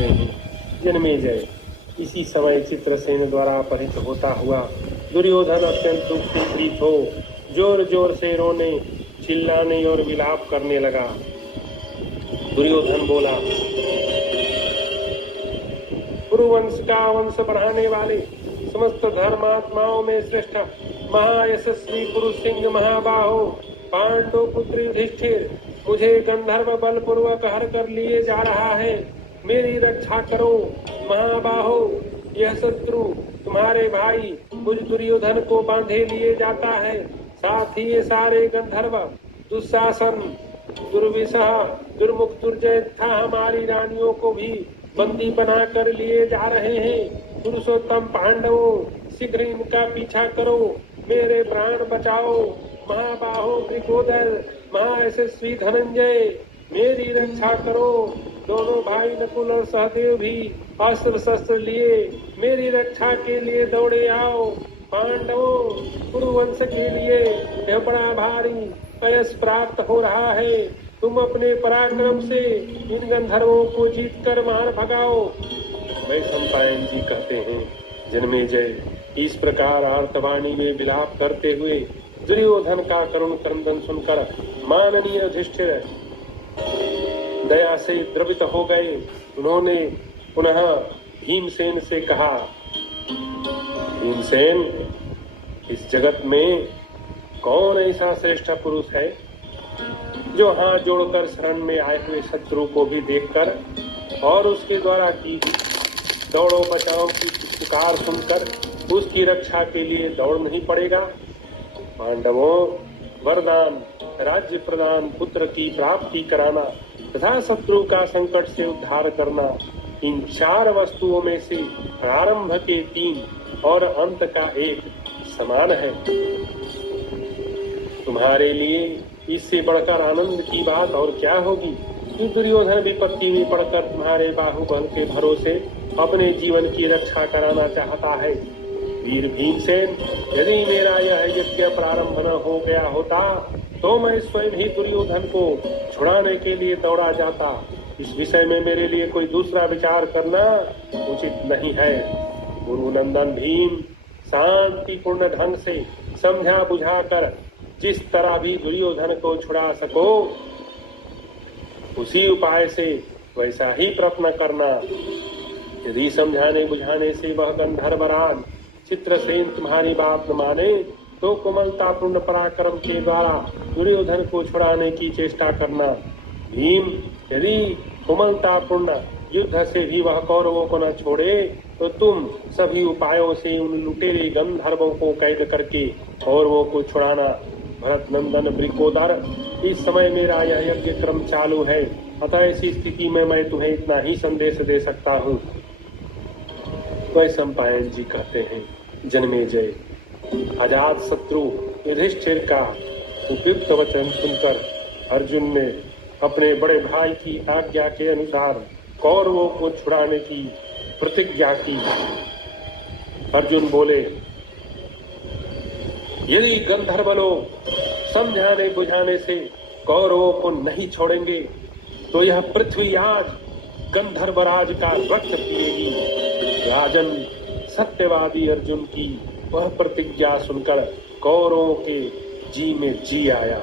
कहते हैं। जन्मेजय, इसी समय चित्रसेन द्वारा अपहृत होता हुआ दुर्योधन अत्यंत दुख से पीड़ित हो जोर जोर से रोने, चिल्लाने और विलाप करने लगा। दुर्योधन बोला, कुरुवंश का वंश बढ़ाने वाले, समस्त धर्मात्माओं में श्रेष्ठ महायशस्वी पुरुष सिंह महाबाहो पांडु पुत्र युधिष्ठिर मुझे गंधर्व बलपूर्वक हर कर लिए जा रहा है। मेरी रक्षा करो महाबाहो। यह शत्रु तुम्हारे भाई मुझ दुर्योधन को बांधे लिए जाता है। साथ ही ये सारे गंधर्व दुशासन, दुर्विसह, दुर्मुख, दुर्जय तथा हमारी रानियों को भी बंदी बना कर लिए जा रहे हैं। पुरुषोत्तम पांडवों, शीघ्र इनका पीछा करो, मेरे प्राण बचाओ। महाबाहो त्रिकोदर, महायशस्वी धनंजय, मेरी रक्षा करो। दोनों भाई नकुल और सहदेव भी अस्त्र शस्त्र लिए मेरी रक्षा के लिए दौड़े आओ। पांडवों, कुरुवंश के लिए यह बड़ा भारी यश प्राप्त हो रहा है। तुम अपने पराक्रम से इन गंधर्वों को जीत कर मार भगाओ। वैशंपायन जी कहते हैं, जन्मेजय, इस प्रकार आर्तवाणी में विलाप करते हुए दुर्योधन का करुण क्रंदन सुनकर माननीय युधिष्ठिर दया से द्रवित हो गए। उन्होंने पुनः भीमसेन से कहा, भीमसेन, इस जगत में कौन ऐसा श्रेष्ठ पुरुष है जो हाथ जोड़कर शरण में आए हुए शत्रु को भी देखकर और उसके द्वारा की दौड़ो बचाओ की पुकार सुनकर उसकी रक्षा के लिए दौड़ नहीं पड़ेगा। पांडवों, वरदान, राज्य प्रदान, पुत्र की प्राप्ति कराना तथा शत्रु का संकट से उद्धार करना, इन 4 वस्तुओं में से आरंभ के 3 और अंत का 1 समान है। तुम्हारे लिए इससे बढ़कर आनंद की बात और क्या होगी कि दुर्योधन विपत्ति में पड़कर तुम्हारे बाहुबल के भरोसे अपने जीवन की रक्षा कराना चाहता है। वीर भीमसेन, यदि मेरा यह यज्ञ प्रारंभ न हो गया होता तो मैं स्वयं ही दुर्योधन को छुड़ाने के लिए दौड़ा जाता। इस विषय में मेरे लिए कोई दूसरा विचार करना उचित नहीं है। गुरुनंदन भीम, शांतिपूर्ण ढंग से समझा बुझाकर जिस तरह भी दुर्योधन को छुड़ा सको उसी उपाय से वैसा ही प्रयत्न करना। यदि समझाने बुझाने से वह गंधर्वराज चित्रसेन तुम्हारी बात न माने तो कोमलतापूर्ण पराक्रम के द्वारा दुर्योधन को छुड़ाने की चेष्टा करना। भीम, यदि कोमलतापूर्ण युद्ध से भी वह कौरवों को न छोड़े तो तुम सभी उपायों से उन लुटेरे गंधर्वों को कैद करके कौरवों को छुड़ाना। भरत नंदन ब्रिकोदर, इस समय मेरा यह यज्ञ क्रम चालू है, अतः ऐसी स्थिति में मैं तुम्हें इतना ही संदेश दे सकता हूँ। वैशंपायन जी कहते हैं, जन्मेजय, अजात शत्रु युधिष्ठिर का उपयुक्त वचन सुनकर अर्जुन ने अपने बड़े भाई की आज्ञा के अनुसार कौरवों को छुड़ाने की प्रतिज्ञा की। अर्जुन बोले, यदि गंधर्व लोग समझाने बुझाने से कौरवों को नहीं छोड़ेंगे तो यह पृथ्वी आज गंधर्वराज का रक्त पिएगी। राजन, सत्यवादी अर्जुन की वह प्रतिज्ञा सुनकर कौरवों के जी में जी आया।